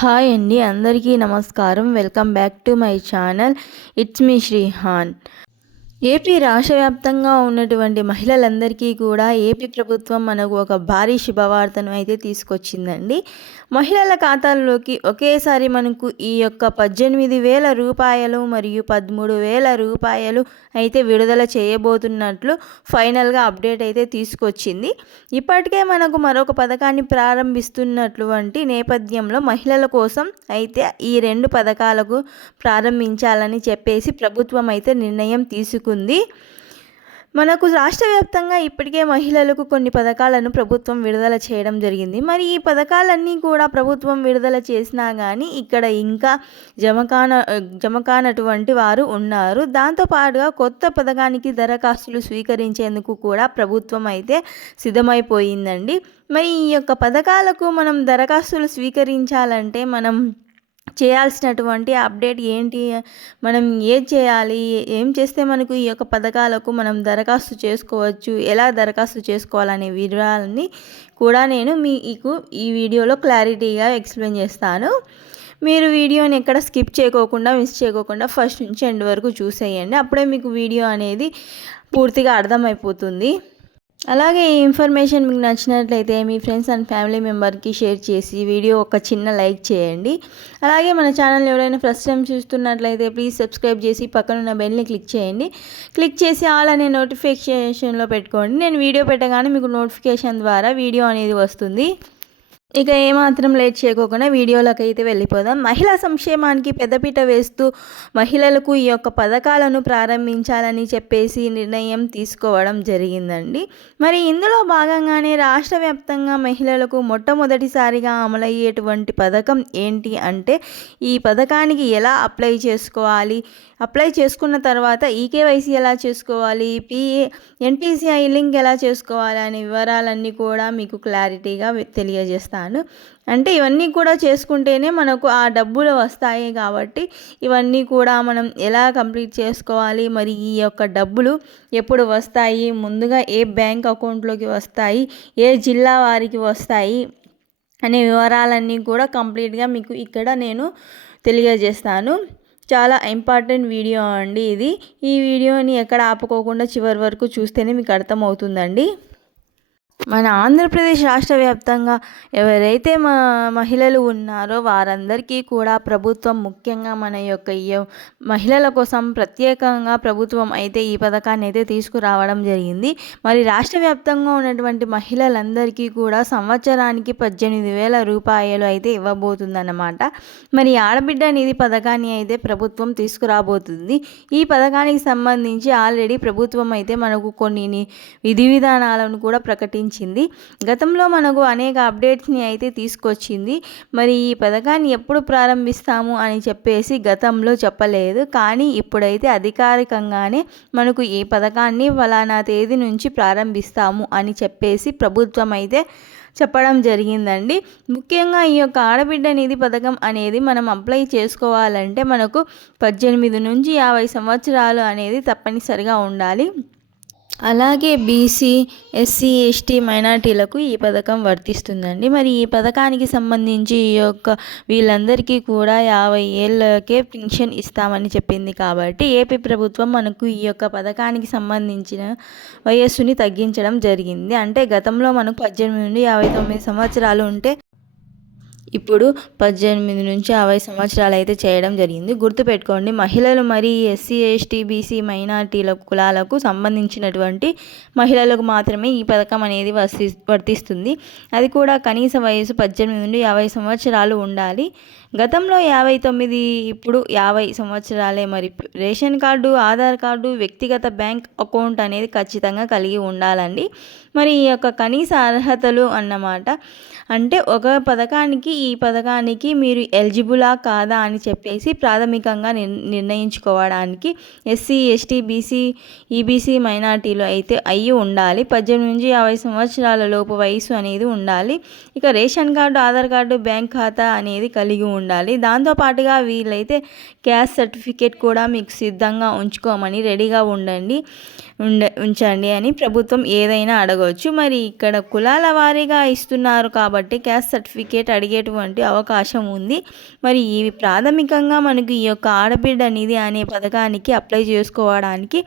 Hi అండి అందరికీ నమస్కారం. Welcome back to my channel. It's me Srihan. AP రాష్ట్ర వ్యాప్తంగా ఉన్నటువంటి మహిళలందరికీ కూడా ఏపీ ప్రభుత్వం మనకు ఒక భారీ శుభవార్తను అయితే తీసుకొచ్చిందండి. మహిళల ఖాతాల్లోకి ఒకేసారి మనకు ఈ యొక్క పద్దెనిమిది వేల రూపాయలు మరియు పదమూడు వేల రూపాయలు అయితే విడుదల చేయబోతున్నట్లు ఫైనల్గా అప్డేట్ అయితే తీసుకొచ్చింది. ఇప్పటికే మనకు మరొక పథకాన్ని ప్రారంభిస్తున్నటువంటి నేపథ్యంలో మహిళల కోసం అయితే ఈ రెండు పథకాలకు ప్రారంభించాలని చెప్పేసి ప్రభుత్వం అయితే నిర్ణయం తీసుకు తీసుకుంది మనకు రాష్ట్ర వ్యాప్తంగా ఇప్పటికే మహిళలకు కొన్ని పథకాలను ప్రభుత్వం విడుదల చేయడం జరిగింది. మరి ఈ పథకాలన్నీ కూడా ప్రభుత్వం విడుదల చేసినా కానీ ఇక్కడ ఇంకా జమకాన జమకానటువంటి వారు ఉన్నారు. దాంతోపాటుగా కొత్త పథకానికి దరఖాస్తులు స్వీకరించేందుకు కూడా ప్రభుత్వం అయితే సిద్ధమైపోయిందండి. మరి ఈ యొక్క పథకాలకు మనం దరఖాస్తులు స్వీకరించాలంటే మనం చేయాల్సినటువంటి అప్డేట్ ఏంటి? మనం ఏం చేయాలి? ఏం చేస్తే మనకు ఈ యొక్క పథకాలకు మనం దరఖాస్తు చేసుకోవచ్చు? ఎలా దరఖాస్తు చేసుకోవాలనే వివరాలని కూడా నేను మీకు ఈ వీడియోలో క్లారిటీగా ఎక్స్ప్లెయిన్ చేస్తాను. మీరు వీడియోని ఎక్కడ స్కిప్ చేయకోకుండా మిస్ చేయకోకుండా ఫస్ట్ నుంచి ఎండ్ వరకు చూసేయండి. అప్పుడే మీకు వీడియో అనేది పూర్తిగా అర్థమైపోతుంది. అలాగే ఈ ఇన్ఫర్మేషన్ మీకు నచ్చినట్లయితే మీ ఫ్రెండ్స్ అండ్ ఫ్యామిలీ మెంబర్కి షేర్ చేసి వీడియో ఒక చిన్న లైక్ చేయండి. అలాగే మన ఛానల్ ఎవరైనా ఫస్ట్ టైం చూస్తున్నట్లయితే ప్లీజ్ సబ్స్క్రైబ్ చేసి పక్కనున్న బెల్ని క్లిక్ చేయండి. క్లిక్ చేసి ఆల్ అనే నోటిఫికేషన్లో పెట్టుకోండి. నేను వీడియో పెట్టగానే మీకు నోటిఫికేషన్ ద్వారా వీడియో అనేది వస్తుంది. ఇక ఏమాత్రం లేట్ చేయకోకుండా వీడియోలోకి అయితే వెళ్ళిపోదాం. మహిళా సంక్షేమానికి పెద్దపీట వేస్తూ మహిళలకు ఈ యొక్క పథకాలను ప్రారంభించాలని చెప్పేసి నిర్ణయం తీసుకోవడం జరిగిందండి. మరి ఇందులో భాగంగానే రాష్ట్ర వ్యాప్తంగా మహిళలకు మొట్టమొదటిసారిగా అమలయ్యేటువంటి పథకం ఏంటి అంటే ఈ పథకానికి ఎలా అప్లై చేసుకోవాలి అప్లై చేసుకున్న తర్వాత ఈకేవైసీ ఎలా చేసుకోవాలి పిఏ ఎన్పిసిఐ లింక్ ఎలా చేసుకోవాలి అనే వివరాలన్నీ కూడా మీకు క్లారిటీగా తెలియజేస్తాను. అంటే ఇవన్నీ కూడా చేసుకుంటేనే మనకు ఆ డబ్బులు వస్తాయి కాబట్టి ఇవన్నీ కూడా మనం ఎలా కంప్లీట్ చేసుకోవాలి? మరి ఈ యొక్క డబ్బులు ఎప్పుడు వస్తాయి? ముందుగా ఏ బ్యాంక్ అకౌంట్లోకి వస్తాయి? ఏ జిల్లా వారికి వస్తాయి? అనే వివరాలన్నీ కూడా కంప్లీట్గా మీకు ఇక్కడ నేను తెలియజేస్తాను. చాలా ఇంపార్టెంట్ వీడియో అండి ఇది. ఈ వీడియోని ఎక్కడ ఆపుకోకుండా చివరి వరకు చూస్తేనే మీకు అర్థమవుతుందండి. మన ఆంధ్రప్రదేశ్ రాష్ట్ర వ్యాప్తంగా ఎవరైతే మా మహిళలు ఉన్నారో వారందరికీ కూడా ప్రభుత్వం ముఖ్యంగా మన యొక్క మహిళల కోసం ప్రత్యేకంగా ప్రభుత్వం అయితే ఈ పథకాన్ని అయితే తీసుకురావడం జరిగింది. మరి రాష్ట్ర వ్యాప్తంగా ఉన్నటువంటి మహిళలందరికీ కూడా సంవత్సరానికి పద్దెనిమిది వేల రూపాయలు అయితే ఇవ్వబోతుందన్నమాట. మరి ఆడబిడ్డ నిధి పథకాన్ని అయితే ప్రభుత్వం తీసుకురాబోతుంది. ఈ పథకానికి సంబంధించి ఆల్రెడీ ప్రభుత్వం అయితే మనకు కొన్ని విధి విధానాలను కూడా ప్రకటించింది అందించింది గతంలో మనకు అనేక అప్డేట్స్ని అయితే తీసుకొచ్చింది. మరి ఈ పథకాన్ని ఎప్పుడు ప్రారంభిస్తాము అని చెప్పేసి గతంలో చెప్పలేదు. కానీ ఇప్పుడైతే అధికారికంగానే మనకు ఈ పథకాన్ని ఫలానా తేదీ నుంచి ప్రారంభిస్తాము అని చెప్పేసి ప్రభుత్వం అయితే చెప్పడం జరిగిందండి. ముఖ్యంగా ఈ యొక్క ఆడబిడ్డ నిధి పథకం అనేది మనం అప్లై చేసుకోవాలంటే మనకు పద్దెనిమిది నుంచి యాభై సంవత్సరాలు అనేది తప్పనిసరిగా ఉండాలి. అలాగే బీసీ ఎస్సీ ఎస్టీ మైనార్టీలకు ఈ పథకం వర్తిస్తుందండి. మరి ఈ పథకానికి సంబంధించి ఈ యొక్క వీళ్ళందరికీ కూడా యాభై ఏళ్ళకే పెన్షన్ ఇస్తామని చెప్పింది కాబట్టి ఏపీ ప్రభుత్వం మనకు ఈ యొక్క పథకానికి సంబంధించిన వయస్సుని తగ్గించడం జరిగింది. అంటే గతంలో మనకు పద్దెనిమిది నుండి యాభై తొమ్మిది సంవత్సరాలు ఉంటే ఇప్పుడు పద్దెనిమిది నుంచి యాభై సంవత్సరాలు అయితే చేయడం జరిగింది. గుర్తుపెట్టుకోండి మహిళలు మరి ఎస్సీ ఎస్టీ బీసీ మైనార్టీల కులాలకు సంబంధించినటువంటి మహిళలకు మాత్రమే ఈ పథకం అనేది వర్తి వర్తిస్తుంది. అది కూడా కనీస వయసు పద్దెనిమిది నుండి యాభై సంవత్సరాలు ఉండాలి. గతంలో యాభై తొమ్మిది ఇప్పుడు యాభై సంవత్సరాలే మరి. రేషన్ కార్డు ఆధార్ కార్డు వ్యక్తిగత బ్యాంక్ అకౌంట్ అనేది ఖచ్చితంగా కలిగి ఉండాలండి. మరి ఈ యొక్క కనీస అర్హతలు అన్నమాట. అంటే ఒక పథకానికి ఈ పథకానికి మీరు ఎలిజిబులా కాదా అని చెప్పేసి ప్రాథమికంగా నిర్ణయించుకోవడానికి ఎస్సీ ఎస్టీ బీసీ ఈబీసీ మైనార్టీలు అయితే అయ్యి ఉండాలి. పద్దెనిమిది నుంచి యాభై సంవత్సరాల లోపు వయసు అనేది ఉండాలి. ఇక ration card Aadhaar card bank ఖాతా అనేది కలిగి ఉండాలి. దాంతోపాటుగా వీలైతే క్యాస్ట్ సర్టిఫికేట్ కూడా మీకు సిద్ధంగా ఉంచుకోమని రెడీగా ఉండండి ఉండ ఉంచండి అని ప్రభుత్వం ఏదైనా అడగ చెప్పుకోవచ్చు మరి ఇక్కడ కులాల వారీగా ఇస్తున్నారు కాబట్టి క్యాస్ట్ సర్టిఫికేట్ అడిగేటువంటి అవకాశం ఉంది. మరి ఇవి ప్రాథమికంగా మనకు ఈ యొక్క ఆడబిడ్డ నిధి అనే పథకానికి అప్లై చేసుకోవడానికి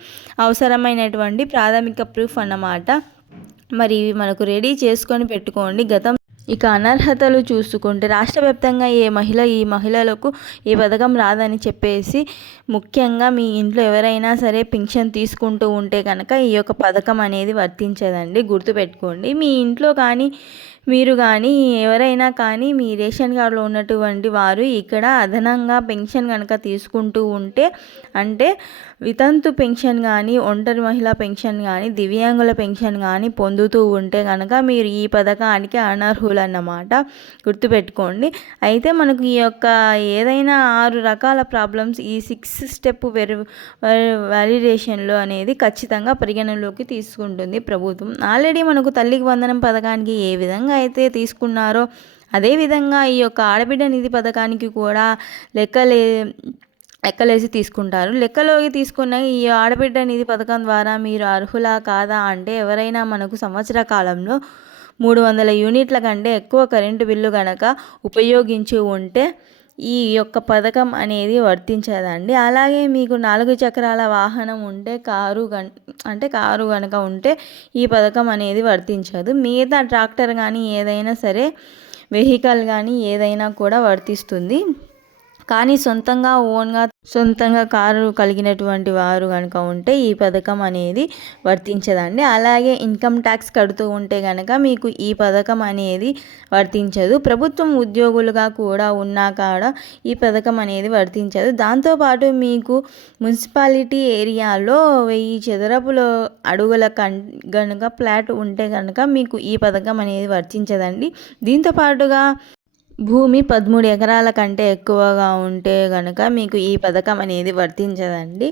అవసరమైనటువంటి ప్రాథమిక ప్రూఫ్ అన్నమాట. మరి ఇవి మనకు రెడీ చేసుకొని పెట్టుకోండి. గతం ఇక అనర్హతలు చూసుకుంటే రాష్ట్ర వ్యాప్తంగా ఏ మహిళ ఈ మహిళలకు ఏ పథకం రాదని చెప్పేసి ముఖ్యంగా మీ ఇంట్లో ఎవరైనా సరే పింఛన్ తీసుకుంటూ ఉంటే కనుక ఈ యొక్క పథకం అనేది వర్తించదండి. గుర్తుపెట్టుకోండి. మీ ఇంట్లో కానీ మీరు కానీ ఎవరైనా కానీ మీ రేషన్ కార్డులో ఉన్నటువంటి వారు ఇక్కడ అదనంగా పెన్షన్ కనుక తీసుకుంటూ ఉంటే అంటే వితంతు పెన్షన్ కానీ ఒంటరి మహిళా పెన్షన్ కానీ దివ్యాంగుల పెన్షన్ కానీ పొందుతూ ఉంటే కనుక మీరు ఈ పథకానికి అనర్హులు అన్నమాట గుర్తుపెట్టుకోండి. అయితే మనకు ఈ యొక్క ఏదైనా ఆరు రకాల ప్రాబ్లమ్స్ ఈ సిక్స్ స్టెప్ వెరి వ్యాలిడేషన్లో అనేది ఖచ్చితంగా పరిగణలోకి తీసుకుంటుంది ప్రభుత్వం. ఆల్రెడీ మనకు తల్లికి వందనం పథకానికి ఏ విధంగా అయితే తీసుకున్నారో అదేవిధంగా ఈ యొక్క ఆడబిడ్డ నిధి పథకానికి కూడా లెక్కలే లెక్కలేసి తీసుకుంటారు. లెక్కలోకి తీసుకున్న ఈ ఆడబిడ్డ నిధి పథకం ద్వారా మీరు అర్హులా కాదా అంటే ఎవరైనా మనకు సంవత్సర కాలంలో మూడు వందల యూనిట్ల కంటే ఎక్కువ కరెంటు బిల్లు కనుక ఉపయోగించి ఉంటే ఈ యొక్క పథకం అనేది వర్తించదండి. అలాగే మీకు నాలుగు చక్రాల వాహనం ఉంటే కారు గన్ అంటే కారు కనుక ఉంటే ఈ పథకం అనేది వర్తించదు. మిగతా ట్రాక్టర్ కానీ ఏదైనా సరే వెహికల్ కానీ ఏదైనా కూడా వర్తిస్తుంది. కానీ సొంతంగా ఓన్గా సొంతంగా కారు కలిగినటువంటి వారు కనుక ఉంటే ఈ పథకం అనేది వర్తించదండి. అలాగే ఇన్కమ్ ట్యాక్స్ కడుతూ ఉంటే కనుక మీకు ఈ పథకం అనేది వర్తించదు. ప్రభుత్వం ఉద్యోగులుగా కూడా ఉన్నా కాడ ఈ పథకం అనేది వర్తించదు. దాంతోపాటు మీకు మున్సిపాలిటీ ఏరియాలో వెయ్యి చదరపులో అడుగుల కన్ కనుక ఫ్లాట్ ఉంటే కనుక మీకు ఈ పథకం అనేది వర్తించదండి. దీంతో పాటుగా భూమి పదమూడు ఎకరాల కంటే ఎక్కువగా ఉంటే కనుక మీకు ఈ పథకం అనేది వర్తించదండి.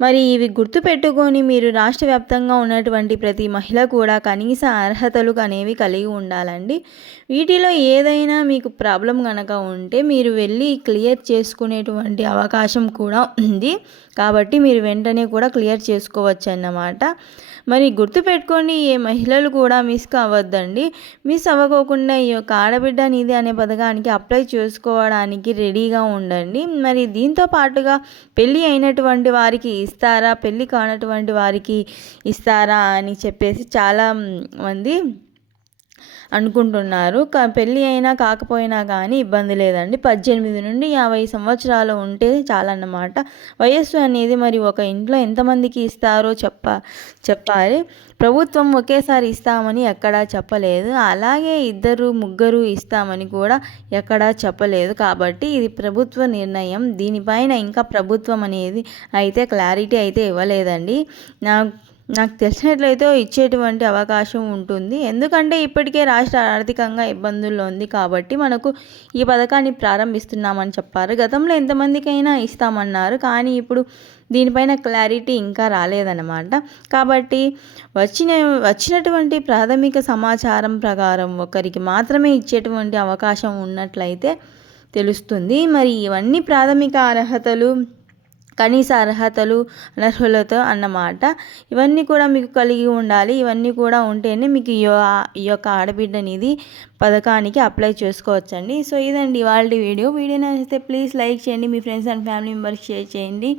మరి ఇవి గుర్తుపెట్టుకొని మీరు రాష్ట్ర వ్యాప్తంగా ఉన్నటువంటి ప్రతి మహిళ కూడా కనీస అర్హతలు అనేవి కలిగి ఉండాలండి. వీటిలో ఏదైనా మీకు ప్రాబ్లం కనుక ఉంటే మీరు వెళ్ళి క్లియర్ చేసుకునేటువంటి అవకాశం కూడా ఉంది. కాబట్టి మీరు వెంటనే కూడా క్లియర్ చేసుకోవచ్చు అన్నమాట మరి గుర్తుపెట్టుకోండి ఏ మహిళలు కూడా మిస్ కావద్దండి. మిస్ అవ్వకోకుండా ఈ యొక్క ఆడబిడ్డ నిధి అనే పథకానికి అప్లై చేసుకోవడానికి రెడీగా ఉండండి. మరి దీంతో పాటుగా పెళ్ళి అయినటువంటి వారికి ఇస్తారా? పెళ్ళి కానటువంటి వారికి ఇస్తారా అని చెప్పేసి చాలా మంది అనుకుంటున్నారు. పెళ్ళి అయినా కాకపోయినా కానీ ఇబ్బంది లేదండి. పద్దెనిమిది నుండి యాభై సంవత్సరాలు ఉంటే చాలన్నమాట. వయస్సు అనేది మరి ఒక ఇంట్లో ఎంతమందికి ఇస్తారో చెప్ప చెప్పాలి. ప్రభుత్వం ఒకేసారి ఇస్తామని ఎక్కడా చెప్పలేదు. అలాగే ఇద్దరు ముగ్గురు ఇస్తామని కూడా ఎక్కడా చెప్పలేదు. కాబట్టి ఇది ప్రభుత్వ నిర్ణయం. దీనిపైన ఇంకా ప్రభుత్వం అనేది అయితే క్లారిటీ అయితే ఇవ్వలేదండి. నా నాకు తెలిసినట్లయితే ఇచ్చేటువంటి అవకాశం ఉంటుంది. ఎందుకంటే ఇప్పటికే రాష్ట్ర ఆర్థికంగా ఇబ్బందుల్లో ఉంది కాబట్టి మనకు ఈ పథకాన్ని ప్రారంభిస్తున్నామని చెప్పారు. గతంలో ఎంతమందికైనా ఇస్తామన్నారు. కానీ ఇప్పుడు దీనిపైన క్లారిటీ ఇంకా రాలేదన్నమాట. కాబట్టి వచ్చిన వచ్చినటువంటి ప్రాథమిక సమాచారం ప్రకారం ఒకరికి మాత్రమే ఇచ్చేటువంటి అవకాశం ఉన్నట్లయితే తెలుస్తుంది. మరి ఇవన్నీ ప్రాథమిక అర్హతలు కనీస అర్హతలు అనర్హులతో అన్నమాట. ఇవన్నీ కూడా మీకు కలిగి ఉండాలి. ఇవన్నీ కూడా ఉంటేనే మీకు ఈ యొక్క ఆడబిడ్డ అనేది పథకానికి అప్లై చేసుకోవచ్చండి. సో ఇదండి ఇవాళ వీడియో. వీడియో నచ్చితే ప్లీజ్ లైక్ చేయండి. మీ friends and family members share చేయండి.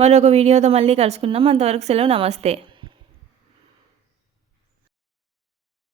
మరొక వీడియోతో మళ్ళీ కలుసుకుందాం. అంతవరకు సెలవు. నమస్తే.